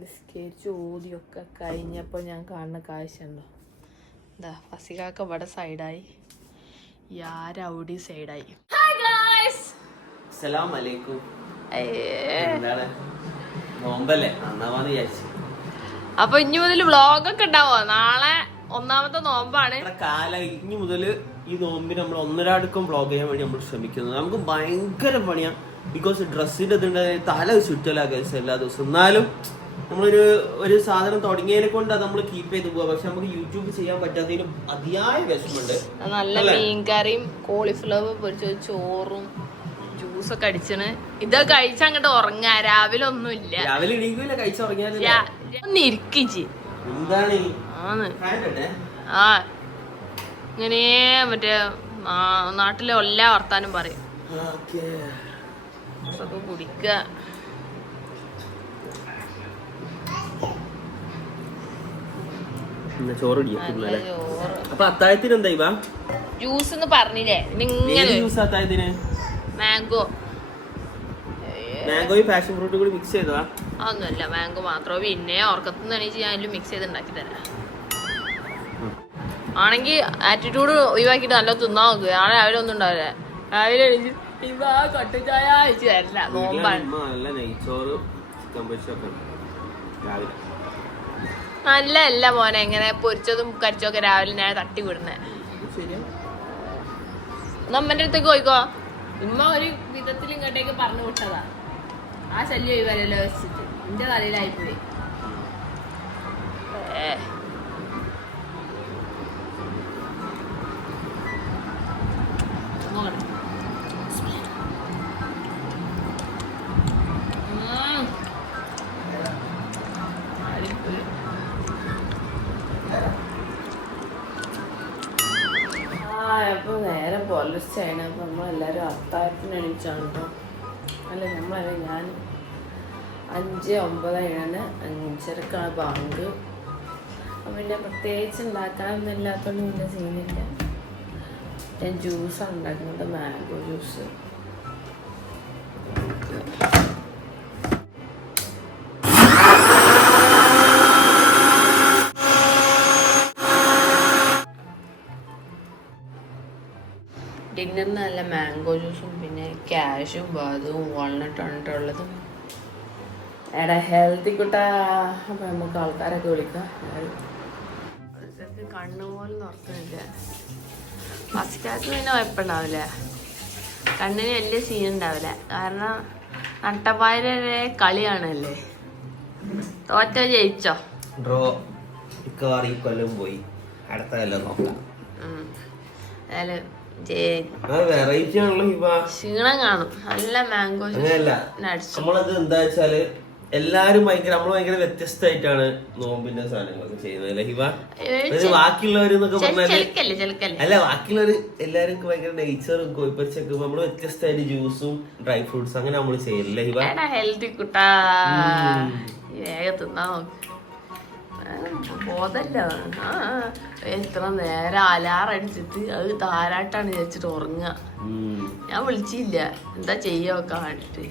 നിസ്കരിച്ച് ഓതിയൊക്കെ കഴിഞ്ഞപ്പോൾ ഞാൻ കാണുന്ന കാഴ്ച ഉണ്ടോ? എന്താ ഫസികാക്ക ഇവിടെ സൈഡായി, യാരൗടി സൈഡായി. അപ്പൊ ഇനി മുതൽ വ്ളോഗൊക്കെ ഉണ്ടാവോ? നാളെ ഒന്നാമത്തെ നോമ്പാണ്. ഇനി മുതല് ഈ നോമ്പിന് നമ്മൾ ഒന്നരാടക്കം വ്ളോഗ് ചെയ്യാൻ വേണ്ടി നമ്മൾ ശ്രമിക്കുന്നത്. നമുക്ക് ഭയങ്കര പണിയാ, ബിക്കോസ് ഡ്രസ്സിന്റെ ഇതുണ്ട്, തല ചുറ്റലാക്കുക എല്ലാ ദിവസവും. എന്നാലും നമ്മളൊരു സാധനം തുടങ്ങിയതിനെ കൊണ്ട് അത് നമ്മൾ കീപ്പ് ചെയ്ത് പോവാ. പക്ഷെ നമുക്ക് യൂട്യൂബ് ചെയ്യാൻ പറ്റാത്തതിലും അതിയായ വിഷമുണ്ട്. നല്ല മീൻകറിയും കോളിഫ്ലവർ പൊരിച്ച ചോറും ജ്യൂസൊക്കെ അടിച്ചാണ്. ഇതൊക്കെ കഴിച്ച അങ്ങോട്ട് ഉറങ്ങാ. രാവിലെ ഒന്നും ഇല്ല. രാവിലെ എണീക്കില്ല, കഴിച്ചുറങ്ങിയാൽ ഒന്ന് ഇരിക്കിച്ച് എന്താണ് ആ ഇങ്ങനെ മറ്റേ നാട്ടിലെ എല്ലാ വർത്താനം പറയും. കുടിക്ക ചോറ് അപ്പൊ അത്താഴത്തിന് എന്താ ഇവ ജ്യൂസ് എന്ന് പറഞ്ഞില്ലേ? അത്താഴത്തിന് മാംഗോയും പാഷൻ ഫ്രൂട്ടും കൂടി മിക്സ് ചെയ്തതാ? അതൊന്നുമല്ല, മാംഗോ മാത്രമോ. പിന്നെ ഉറക്കത്തുനിന്ന് എണീച്ച് ഞാൻ മിക്സ് ചെയ്ത് ഉണ്ടാക്കി തരാം. ആണെങ്കിൽ ആറ്റിറ്റ്യൂഡ് ഒഴിവാക്കിയിട്ട് നല്ല തിന്നാ നോക്കുക. നാളെ രാവിലെ ഒന്നും ഉണ്ടാവില്ല. രാവിലെ എണീച്ച് കട്ടുചായ അയച്ചു തരില്ല, നോമ്പാണ്. നല്ല അല്ല മോനെ, എങ്ങനെ പൊരിച്ചതും കരിച്ചൊക്കെ രാവിലെ ഞാൻ തട്ടി വിടുന്നേ. നമ്മന്റെ അടുത്തേക്ക് പോയിക്കോ. ഉമ്മ ഒരു വിധത്തിൽ ഇങ്ങോട്ടേക്ക് പറഞ്ഞു വിട്ടതാ. ആ ശല്യം ഒഴിവാലല്ലോ വെച്ചിട്ട് എന്റെ തലയിലായിപ്പോയി. അപ്പോൾ നേരം പോലീസാണ്. അപ്പോൾ നമ്മളെല്ലാവരും അത്താഴത്തിന് എണീച്ചാണ് കേട്ടോ. അല്ല ഞാൻ 5:09 5:30 ബാങ്ക്. അപ്പം പിന്നെ പ്രത്യേകിച്ച് ഉണ്ടാക്കാനൊന്നും ഇല്ലാത്തതുകൊണ്ട് പിന്നെ ചെയ്യുന്നില്ല. ഞാൻ ജ്യൂസാണ് ഉണ്ടാക്കുന്നത്, മാംഗോ ജ്യൂസ്. ഡിന്നറിന് നല്ല മാംഗോ ജ്യൂസും പിന്നെ ക്യാഷും ബാദവും വാൾനട്ടും ഉള്ളതും. എടാ ഹെൽത്തി കുട്ടാ. അപ്പം നമുക്ക് ആൾക്കാരൊക്കെ വിളിക്കാം. കണ്ണുപോലെ തുറക്കുന്നില്ല. ഫസ്റ്റാക്ക് പിന്നെ കുഴപ്പമുണ്ടാവില്ല, കണ്ണിന് വലിയ സീൻ ഉണ്ടാവില്ല. കാരണം നട്ടപ്പായരെ കളിയാണല്ലേ. തോറ്റ ജയിച്ചോ? ഡ്രോ കൊല്ലം പോയി. അടുത്ത കൊല്ലം നോക്കാം. ക്ഷീണം കാണും. നല്ല മാംഗോ നമ്മളത് എന്താ വെച്ചാല് എല്ലാരും നമ്മള് ഭയങ്കര വ്യത്യസ്തമായിട്ടാണ് നോമ്പിന്റെ സാധനങ്ങളൊക്കെ ചെയ്യുന്നത്. ബാക്കിയുള്ളവരെന്നൊക്കെ പറഞ്ഞാല് അല്ല, ബാക്കിയുള്ളവര് എല്ലാരും ഭയങ്കര നെയ്ച്ചറും കോഴിപ്പച്ചൊക്കെ, നമ്മള് വ്യത്യസ്തമായിട്ട് ജ്യൂസും ഡ്രൈ ഫ്രൂട്ട്സ് അങ്ങനെ നമ്മള് ചെയ്യല്ലേ. ഹെൽത്തി കുട്ടാ, വേഗം തിന്നാ നോക്ക്. ബോധല്ല. എത്ര നേരം അലാറം അടിച്ചിട്ട് അത് താരാട്ടാണ് വിചാരിച്ചിട്ട് ഉറങ്ങുക. ഞാൻ വിളിച്ചില്ല, എന്താ ചെയ്യൊക്കെ കണ്ടിട്ട്.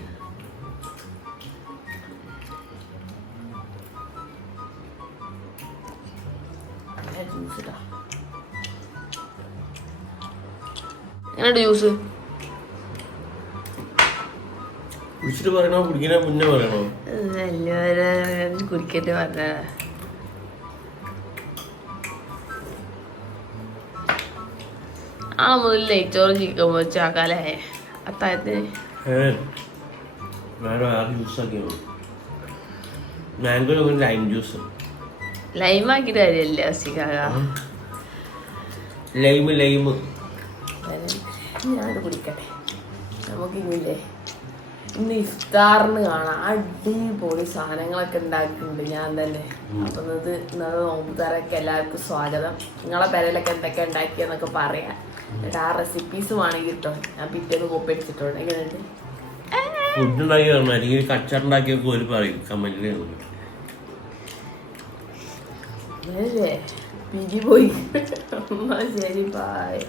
എങ്ങനെയുണ്ട് ജ്യൂസ്? കുടിച്ചിട്ട് പറയണോ കുടിക്കണ മുന്നേ പറയണോ? കുടിക്കട്ടെ പറഞ്ഞ. ആ മുതൽ നെയ്ച്ചോറ് ചിക്കൻ പൊരിച്ചാക്കാലേ അത്താഴത്തിന്. ലൈമാക്കിട്ട് കാര്യല്ലേ അസിക്കാക? ഞാനത് കുടിക്കട്ടെ. നമുക്കില്ലേ ഇന്ന് ഇഫ്താറിന് കാണാം. അടിപൊളി സാധനങ്ങളൊക്കെ ഉണ്ടാക്കിയിട്ടുണ്ട് ഞാൻ തന്നെ. അപ്പം ഇന്നത് നോമ്പുകാരൊക്കെ എല്ലാവർക്കും സ്വാഗതം. നിങ്ങളെ പേരയിലൊക്കെ എന്തൊക്കെ ഉണ്ടാക്കിയെന്നൊക്കെ പറയാം. എന്നിട്ട് ആ റെസിപ്പീസ് വേണമെങ്കിൽ കിട്ടോ. ഞാൻ പിറ്റേന്ന് കോപ്പി അടിച്ചിട്ടുണ്ട്. എങ്ങനെയുണ്ട്? ഫുഡ് ഉണ്ടാക്കി തരണം, അല്ലെങ്കിൽ കച്ചറുണ്ടാക്കിയൊക്കെ ഒരു പറയും കമന്റിൽ. അല്ലേ പിരി പോയി. ശരി ബായ്.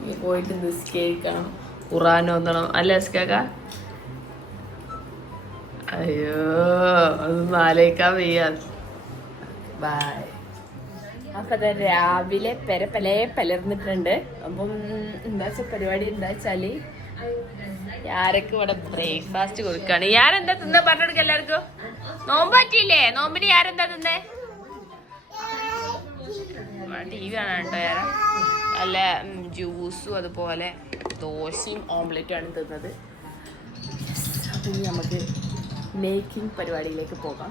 ഇനി പോയിട്ട് നിസ്കരിക്കണം, ഖുർആൻ ഓതണം. അല്ലേ അസ്കാക്ക? അയ്യോ അതൊന്നും ആലോചിക്കാൻ വയ്യ. ബൈ. അപ്പൊ രാവിലെ പലർന്നിട്ടുണ്ട്. അപ്പം എന്താ വെച്ചാൽ പരിപാടി എന്താ വെച്ചാല് യാരൊക്കെ ഇവിടെ ബ്രേക്ക്ഫാസ്റ്റ് കൊടുക്കാണ്. യാരെന്താ തിന്ന പറഞ്ഞെടുക്ക എല്ലാവർക്കും. നോമ്പ് പറ്റിയില്ലേ? നോമ്പിന് യാരെന്താ തിന്നേ? TV കാണാൻ കേട്ടോ യാര. നല്ല ജ്യൂസും അതുപോലെ ദോശയും ഓംലെറ്റും ആണ് തിന്നത്. അപ്പം ഇനി നമുക്ക് മേക്കിംഗ് പരിപാടിയിലേക്ക് പോകാം.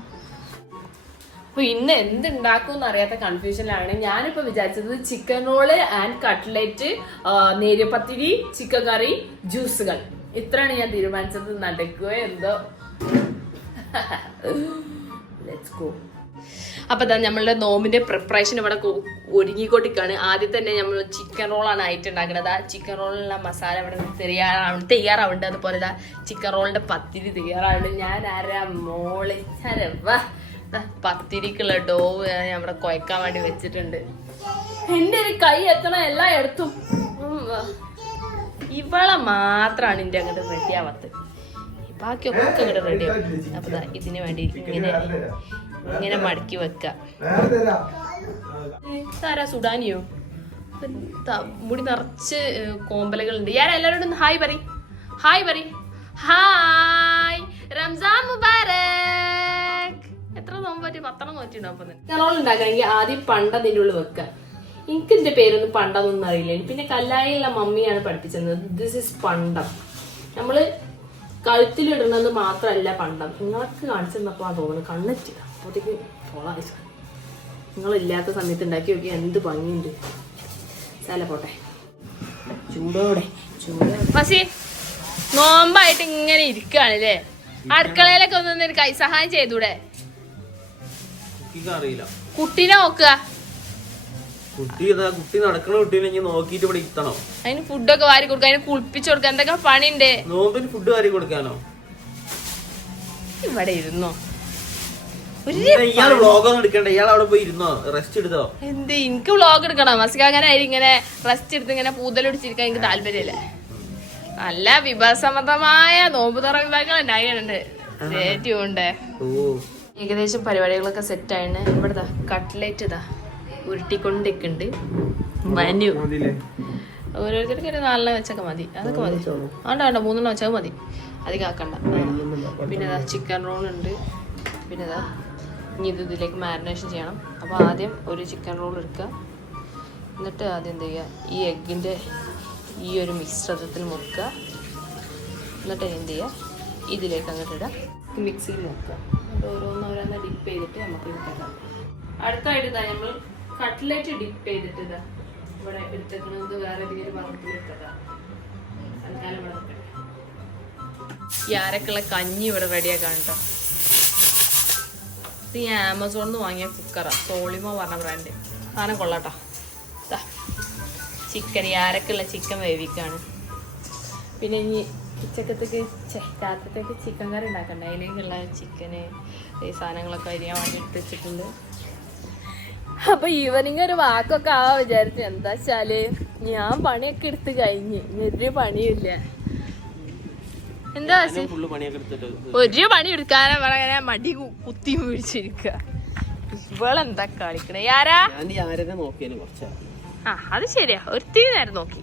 അപ്പൊ ഇന്ന് എന്തുണ്ടാക്കും എന്നറിയാത്ത കൺഫ്യൂഷനിലാണ്. ഞാനിപ്പോ വിചാരിച്ചത് ചിക്കൻ റോള് ആൻഡ് കട്ട്ലറ്റ്, നേരിയ പത്തിരി, ചിക്കൻ കറി, ജ്യൂസുകൾ, ഇത്രയാണ് ഞാൻ തീരുമാനിച്ചത്. നടക്കുകയോ എന്തോ. Let's go. അപ്പൊ നമ്മളുടെ നോമ്പിന്റെ പ്രിപ്പറേഷൻ ഇവിടെ ഒരുങ്ങിക്കൊണ്ടിരിക്കുകയാണ്. ആദ്യം തന്നെ നമ്മൾ ചിക്കൻ റോളാണ് ആയിട്ട് ഉണ്ടാക്കുന്നത്. ആ ചിക്കൻ റോളിനുള്ള മസാല ഇവിടെ തയ്യാറാവുന്നുണ്ട്. അതുപോലെ ചിക്കൻ റോളിന്റെ പത്തിരി തയ്യാറാവുന്നുണ്ട്. ഞാൻ ആരാ മോള് പത്തിരിക്കുള്ള ഡോ നമ്മുടെ കുഴക്കാൻ വേണ്ടി വെച്ചിട്ടുണ്ട്. എന്റെ ഒരു കൈ എത്തണ എല്ലാം എടുത്തും. ഇവളെ മാത്രമാണ് എന്റെ അങ്ങോട്ട് റെഡിയാവാത്ത. ബാക്കിയൊക്കെ അങ്ങോട്ട് റെഡിയാവും. അപ്പൊ ഇതിന് വേണ്ടി ഇങ്ങനെ മടക്കി വെക്ക. സാരാ സുഡാനിയോ? മുടി നിറച്ച് കോമ്പലകളുണ്ട്. ഞാൻ എല്ലാവരോടും ഹായ് പറ. ഹായ്, റംസാൻ മുബാരക്. എത്ര നോമ്പ് പറ്റി? 10 നോറ്റിണ്ടാവും. റോൾ ഉണ്ടാക്കണമെങ്കിൽ ആദ്യം പണ്ട അതിൻ്റെ ഉള്ളിൽ വെക്കുക. എനിക്ക് ഇതിന്റെ പേരൊന്നും പണ്ടതൊന്നും അറിയില്ല. പിന്നെ കല്ലായിലുള്ള മമ്മിയാണ് പഠിപ്പിച്ചത്. ദിസ് ഇസ് പണ്ടം. നമ്മള് കഴുത്തിലിടുന്നത് മാത്രമല്ല പണ്ടം. നിങ്ങൾക്ക് കാണിച്ചിരുന്നപ്പോ ആ തോന്നുന്നു കണ്ണെറ്റില്ല. അപ്പോഴത്തേക്ക് ഫോളായി. നിങ്ങളില്ലാത്ത സമയത്ത് ഉണ്ടാക്കി നോക്കി എന്ത് ഭംഗിയുണ്ട്. സ്ഥല പോട്ടെ. ചൂടോടെ നോമ്പായിട്ട് ഇങ്ങനെ ഇരിക്കുകയാണല്ലേ. അടുക്കളയിലൊക്കെ ഒന്ന് കൈ സഹായം ചെയ്തൂടെ? കുട്ടീനെ നോക്കുക. കുട്ടി നടക്കണ കുട്ടീനെ നോക്കിട്ട് ഇവിടെ ഇത്തണോ? അതിന് ഫുഡൊക്കെ വാരി കൊടുക്കുക, അതിന് കുളിപ്പിച്ചു കൊടുക്കുക. എന്തൊക്കെ പണിയുണ്ട്. നോമ്പിന് ഫുഡ് വാരി കൊടുക്കാനോ? ഇവിടെ ഇരുന്നോ? ഇയാള് വ്ളോഗൊന്നും എടുക്കണ്ട. ഇയാൾ അവിടെ പോയി ഇരുന്നോ? റെസ്റ്റ് എടുത്തോ? എന്ത് എനിക്ക് വ്ളോഗ് എടുക്കണം? മസ്കാങ്ങനെ ഇങ്ങനെ റെസ്റ്റ് എടുത്ത് ഇങ്ങനെ പൂതലൊടിച്ചിരിക്കാൻ എനിക്ക് താല്പര്യമില്ല. നല്ല വിഭവസമൃദ്ധമായ നോമ്പ് തുറ വിഭവങ്ങൾ ഉണ്ടായിട്ടുണ്ട്. ഏകദേശം പരിപാടികളൊക്കെ സെറ്റ് ആയിണ്. ഇവിടെ കട്ട്ലേറ്റ് ഉരുട്ടിക്കൊണ്ടിരിക്കുന്നുണ്ട്. മനു ഓരോരുത്തർക്ക് ഒരു 4 വെച്ചൊക്കെ മതി. അതൊക്കെ മതി. വേണ്ട 3 വെച്ചാൽ മതി. അധികം ആക്കണ്ട. പിന്നെ ചിക്കൻ റോൾ ഉണ്ട്. പിന്നെ ഇനി ഇതിലേക്ക് മാരിനേഷൻ ചെയ്യണം. അപ്പോൾ ആദ്യം ഒരു ചിക്കൻ റോൾ എടുക്കുക. എന്നിട്ട് ആദ്യം എന്ത് ചെയ്യുക, ഈ എഗ്ഗിൻ്റെ ഈ ഒരു മിശ്രിതത്തിൽ മുക്കുക. എന്നിട്ട് എന്ത് ചെയ്യുക, ഇതിലേക്ക് അങ്ങോട്ട് ഇടുക. മിക്സിയിൽ മുക്കുക. എന്നിട്ട് ഓരോന്നോരോന്ന് ഡിപ്പ് ചെയ്തിട്ട് നമുക്ക് ഇട്ടേക്കാം. അടുത്തായിട്ട് നമ്മൾ കട്ട്ലറ്റ് ഡിപ്പ് ചെയ്തിട്ട് ഇവിടെ എടുത്തേക്കുന്നത് വേറെ ഏതെങ്കിലും പാത്രത്തിൽ എടുത്തേക്കാം. തൽക്കാലം ഇവിടെ നിൽക്കട്ടെ. യാരക്കുള്ള കഞ്ഞി ഇവിടെ റെഡിയാക്കാൻ കേട്ടോ. ഇത് ഞാൻ ആമസോണിൽ നിന്ന് വാങ്ങിയ കുക്കറാണ്. സോളിമോ പറഞ്ഞ ബ്രാൻഡ്. സാധനം കൊള്ളാട്ടോ. Chicken, യാരക്കുള്ള chicken വേവിക്കാണ്. പിന്നെ ഇനി ഉച്ചക്കത്തേക്ക് രാത്രിത്തേക്ക് ചിക്കൻ കറി ഉണ്ടാക്കണ്ട. അതിലേക്കുള്ള ചിക്കന് ഈ സാധനങ്ങളൊക്കെ അരിയാൻ വേണ്ടി എടുത്ത് വെച്ചിട്ടുണ്ട്. അപ്പൊ ഈവനിങ് ഒരു വാക്കൊക്കെ വിചാരിച്ചു. എന്താ വെച്ചാല് ഞാൻ പണിയൊക്കെ എടുത്ത് കഴിഞ്ഞ് ഒരു പണിയില്ല. എന്താ ഒരു പണി എടുക്കാനെ പറയാ മടി കുത്തി പിടിച്ചിരിക്കുക. ഇവളെന്താ കളിക്കണേ? യാരാ? അത് ശരിയാ. ഒരുത്തി നേരം നോക്കി.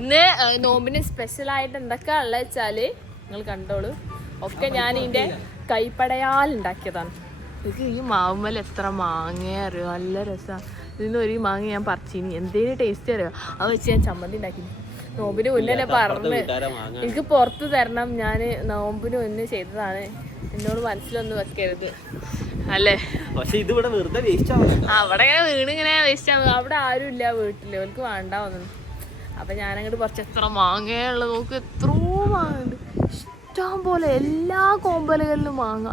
ഇന്ന് നോമ്പിന് സ്പെഷ്യലായിട്ട് എന്തൊക്കെയാ ഉള്ളത് വെച്ചാല് നിങ്ങൾ കണ്ടോളൂ. ഒക്കെ ഞാൻ ഇതിന്റെ കൈപ്പടയാൽ ഉണ്ടാക്കിയതാണ്. ഇത് ഈ മാവുമ്മൽ എത്ര മാങ്ങ അറിയോ? നല്ല രസമാണ്. ഇതിന് ഒരു മാങ്ങ ഞാൻ പറിച്ചിനി. എന്തേലും ടേസ്റ്റ് അറിയോ? അത് വെച്ച് ഞാൻ ചമ്മന്തി ഉണ്ടാക്കി. നോമ്പിന് മുന്നേ പറഞ്ഞ് എനിക്ക് പുറത്ത് തരണം. ഞാൻ നോമ്പിന് മുന്നേ ചെയ്തതാണ്. എന്നോട് മനസ്സിലൊന്നും വെക്കരുത് അല്ലേ? പക്ഷെ ഇത് ഇവിടെ വെറുതെ വേസ്റ്റ് ആവുന്നു. അവിടെ ഇങ്ങനെ വീണിങ്ങനെ വേസ്റ്റ് ആവുന്നു. അവിടെ ആരും ഇല്ല വീട്ടില്. അവർക്ക് വേണ്ട വന്നു. അപ്പൊ ഞാനങ്ങോട്ട് കുറച്ച് എത്ര മാങ്ങയുള്ള നോക്ക്. എത്രയോ മാങ്ങുണ്ട് ഇഷ്ടം പോലെ. എല്ലാ കോമ്പലുകളിലും മാങ്ങ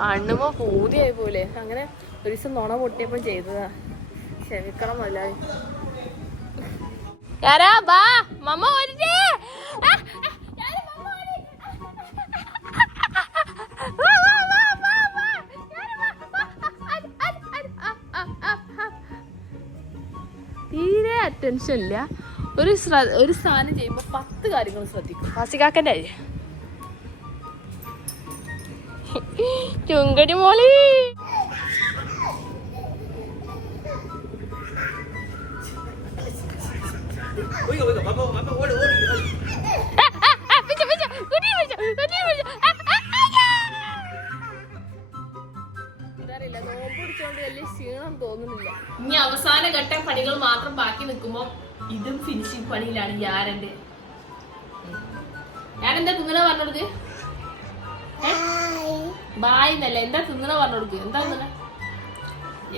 കണ്ണുമ്പോ പൂതിയായി പോലെ. അങ്ങനെ ഒരു ദിവസം നുണ പൊട്ടിയപ്പോൾ ചെയ്തതാ. ക്ഷമിക്കണം അല്ല. തീരെ അറ്റൻഷൻ ഇല്ല. ഒരു സാധനം ചെയ്യുമ്പോൾ 10 കാര്യങ്ങൾ ശ്രദ്ധിക്കും. ഫാസിക്കാക്കൻ്റെ ചുങ്കടി മോളി. ഇനി അവസാന ഘട്ട പണികൾ മാത്രം ബാക്കി നിൽക്കുമ്പോ ഇതും ഫിനിഷിംഗ് പണിയിലാണ്. ഞാനെന്താ തിന്നണ പറഞ്ഞോടുക്ക്? ബായ് എന്നല്ല, എന്താ തിന്നണ പറഞ്ഞോടുക്ക്?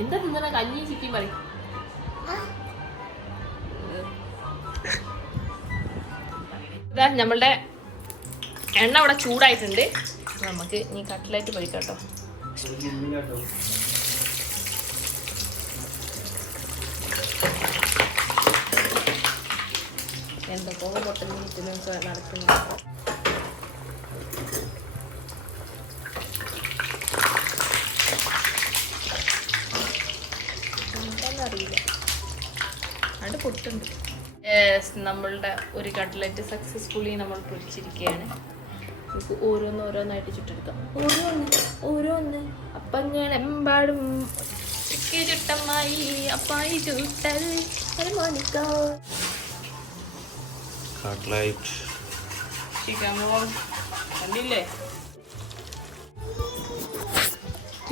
എന്താ തിന്നണ? കഞ്ഞി ചിക്കൻ പറയും. നമ്മളുടെ എണ്ണ ഇവിടെ ചൂടായിട്ടുണ്ട്. നമുക്ക് ഇനി കട്ട്ലറ്റ് പൊരിക്കാട്ടോ. എന്തൊക്കെ പൊട്ടലും നടക്കുന്നു. അറിയില്ല, അത് പൊട്ടുണ്ട്. നമ്മളുടെ ഒരു കട്ട്ലറ്റ് സക്സസ്ഫുള്ളി നമ്മൾ പൊരിച്ചിരിക്കുകയാണ്. നമുക്ക് ഓരോന്നായിട്ട് ചുട്ടെടുക്കാം. ഓരോന്ന് അപ്പങ്ങനെ എമ്പാടും ചുട്ടമ്മായി അപ്പായി ചുട്ടത് ചിക്കൻ റോൾ കണ്ടില്ലേ?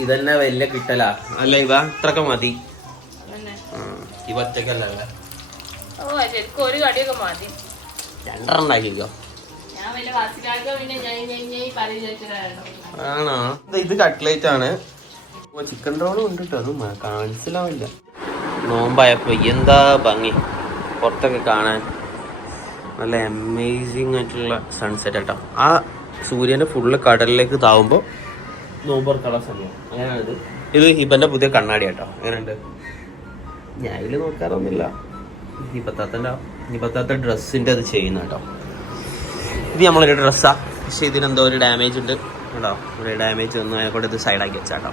ഇതന്നെ വലിയ കിട്ടലാ അല്ല? ഇവ ഇത്രക്കെ മതി. ഇവ ഒറ്റക്കല്ലേ? ഓ ശരിക്കും ഒരു കടിയൊക്കെ മതി. രണ്ടെണ്ണം ഉണ്ടാക്കിക്കോ. ഞാൻ വലിയ വാസിക്കാർക്ക് പിന്നെ ആണോ? ഇത് കട്ട്ലേറ്റ് ആണ്. ചിക്കൻ റോളും ഉണ്ട് കേട്ടോ. അത് മനസ്സിലാവില്ല. നോമ്പായപ്പോ എന്താ ഭംഗി പുറത്തൊക്കെ കാണാൻ. നല്ല അമേസിങ് ആയിട്ടുള്ള സൺസെറ്റ് കേട്ടോ. ആ സൂര്യന്റെ ഫുള്ള് കടലിലേക്ക് താവുമ്പോൾ നോമ്പുറക്കുള്ള സമയം. അങ്ങനെയാണിത്. ഇത് ഹിബന്റെ പുതിയ കണ്ണാടി കേട്ടോ. എങ്ങനെയുണ്ട്? ഞാൻ ഇതിൽ നോക്കാറൊന്നുമില്ല. ഹിബത്താത്ത ഡ്രസ്സിന്റെ അത് ചെയ്യുന്ന കേട്ടോ. ഇത് നമ്മളൊരു ഡ്രസ്സാ, പക്ഷെ ഇതിനെന്തോ ഒരു ഡാമേജ് ഉണ്ട് കേട്ടോ. ഒരു ഡാമേജ് വന്നു, അതിനെക്കൊണ്ട് ഇത് സൈഡാക്കി വെച്ചാട്ടോ.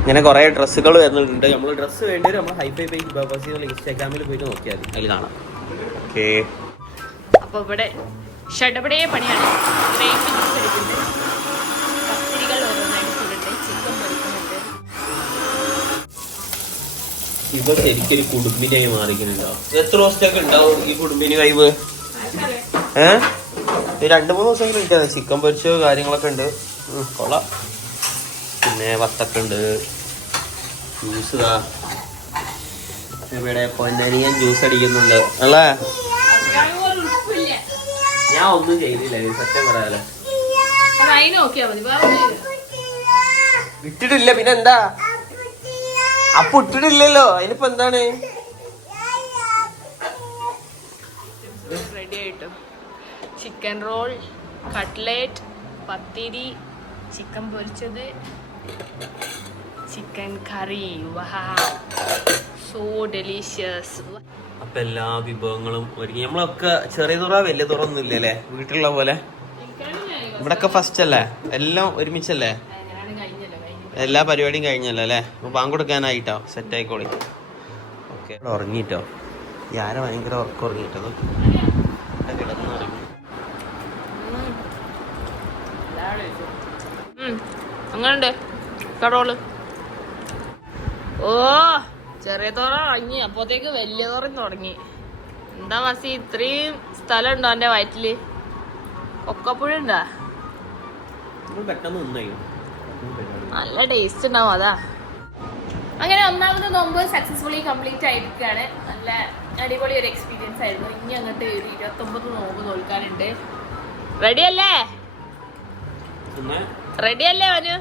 ഇങ്ങനെ കുറേ ഡ്രസ്സുകൾ വരുന്നുണ്ട്. നമ്മൾ ഡ്രസ്സ് വേണ്ടി നമ്മൾ ഹൈഫൈ പേജ് ഇൻസ്റ്റാഗ്രാമിൽ പോയിട്ട് നോക്കിയാൽ മതി, അതിൽ കാണാം. ഓക്കെ, അപ്പൊ ഇവിടെ ഷഡപടേ പണിയാണ്. ഇപ്പൊ ശരിക്കൊരു കുടുംബിനായി മാറിക്കുന്നുണ്ടോ? എത്ര ദിവസത്തേക്ക് ഉണ്ടാവും ഈ കുടുംബിന് കഴിവ്? 2-3 ദിവസം കിട്ടാതെ ചിക്കൻ പൊരിച്ച കാര്യങ്ങളൊക്കെ ഉണ്ട്. കൊള്ളാം. പിന്നെ വത്തക്ക ഉണ്ട്, ജ്യൂസ് ഇതാ ഇവിടെ പൊന്നനിയൻ ജ്യൂസ് അടിക്കുന്നുണ്ട് അല്ലേ? ഞാൻ ഒന്നും ചെയ്തില്ല, സത്യം പറയാലേ. ഇട്ടിട്ടില്ല, പിന്നെ എന്താ? അപ്പൊ ഇട്ടിട്ടില്ലല്ലോ, അതിനിപ്പോ എന്താണ്? റെഡി ആയിട്ടു. ചിക്കൻ റോൾ, കട്ട്ലേറ്റ്, പത്തിരി, ചിക്കൻ പൊരിച്ചത്, ചിക്കൻ കറി. So delicious. അപ്പൊ എല്ലാ വിഭവങ്ങളും ഒരുങ്ങി. നമ്മളൊക്കെ ചെറിയ തുറ വലിയ തുറ ഒന്നും ഇല്ലല്ലേ വീട്ടിലുള്ള പോലെ? ഇവിടൊക്കെ ഫസ്റ്റ് അല്ലേ? എല്ലാം ഒരുമിച്ചല്ലേ? എല്ലാ പരിപാടിയും കഴിഞ്ഞല്ലോ അല്ലേ? അപ്പൊ ബാങ്ക് കൊടുക്കാനായിട്ടോ. സെറ്റ് ആയിക്കോളി. ഓക്കെ, ഉറങ്ങിട്ടോ. ഞാനെ ഭയങ്കര ഉറക്കം ഉറങ്ങിട്ടോ. കിടന്ന് ഉറങ്ങി. അങ്ങനുണ്ട് കടോള്. ഓ ചെറിയ തോറ ഇറങ്ങി, അപ്പോഴത്തേക്ക് വലിയ തോറം തുടങ്ങി. എന്താ മസി, ഇത്രയും സ്ഥലം ഉണ്ടോ എന്റെ വയറ്റില്? ഒക്കപ്പുഴുണ്ടാ? നല്ല ടേസ്റ്റ് ഉണ്ടാവും, അതാ. അങ്ങനെ ഒന്നാമത് നോമ്പ് സക്സസ്ഫുള്ളി കംപ്ലീറ്റ് ആയിരിക്കുകയാണ്. നല്ല അടിപൊളി ഒരു എക്സ്പീരിയൻസ് ആയിരുന്നു. ഇനി അങ്ങോട്ട് 29 നോമ്പ് നോൽക്കാനുണ്ട്. റെഡിയല്ലേ? റെഡിയല്ലേ അവന്?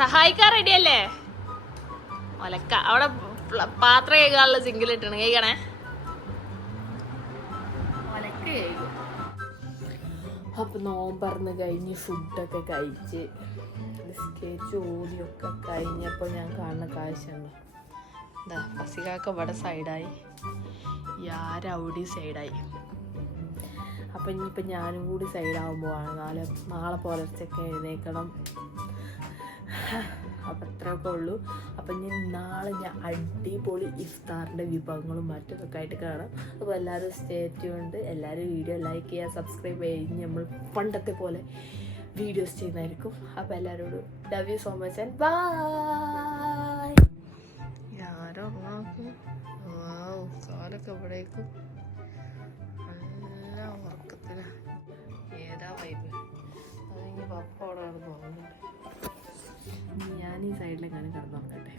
സഹായിക്കാൻ റെഡിയല്ലേ? ഒലക്ക അവിടെ പാത്രം കേൾക്കാനുള്ള സിംഗിളിട്ടാണ്. കേൾക്കണേ, ഒലക്ക കേൾക്കും. അപ്പൊ നോമ്പറന്ന് കഴിഞ്ഞ് ഫുഡൊക്കെ കഴിച്ച് ചോദ്യമൊക്കെ കഴിഞ്ഞപ്പോൾ ഞാൻ കാണുന്ന കാഴ്ചയാണ് എന്താ, ഫസികാക്ക ഇവിടെ സൈഡായി, യാരവിടെ സൈഡായി. അപ്പം ഇനിയിപ്പോൾ ഞാനും കൂടി സൈഡാകുമ്പോഴാണ് നാളെ പുലർച്ചയൊക്കെ എഴുന്നേക്കണം. അപ്പം അത്രയൊക്കെ ഉള്ളൂ. അപ്പം ഇനി നാളെ ഞാൻ അടിപൊളി ഇഫ്താറിൻ്റെ വിഭവങ്ങളും മറ്റൊക്കെ ആയിട്ട് കാണാം. അപ്പോൾ എല്ലാവരും സ്റ്റേ ട്യൂൺഡ്. എല്ലാവരും വീഡിയോ ലൈക്ക് ചെയ്യുക, സബ്സ്ക്രൈബ് ചെയ്യുക. നമ്മൾ പണ്ടത്തെ പോലെ വീഡിയോസ് ചെയ്യുന്നതായിരിക്കും. അപ്പോൾ എല്ലാവരോടും love you so much and bye. ആരോ കാലൊക്കെ എവിടേക്കും നല്ല ഉറക്കത്തില. ഏതാ വൈബ് അതെങ്കിൽ പപ്പ അവിടെ കിടന്ന് ഉറങ്ങുന്നുണ്ട്. ഞാൻ ഈ സൈഡിലേക്കാണ് കിടന്നുറങ്ങട്ടെ.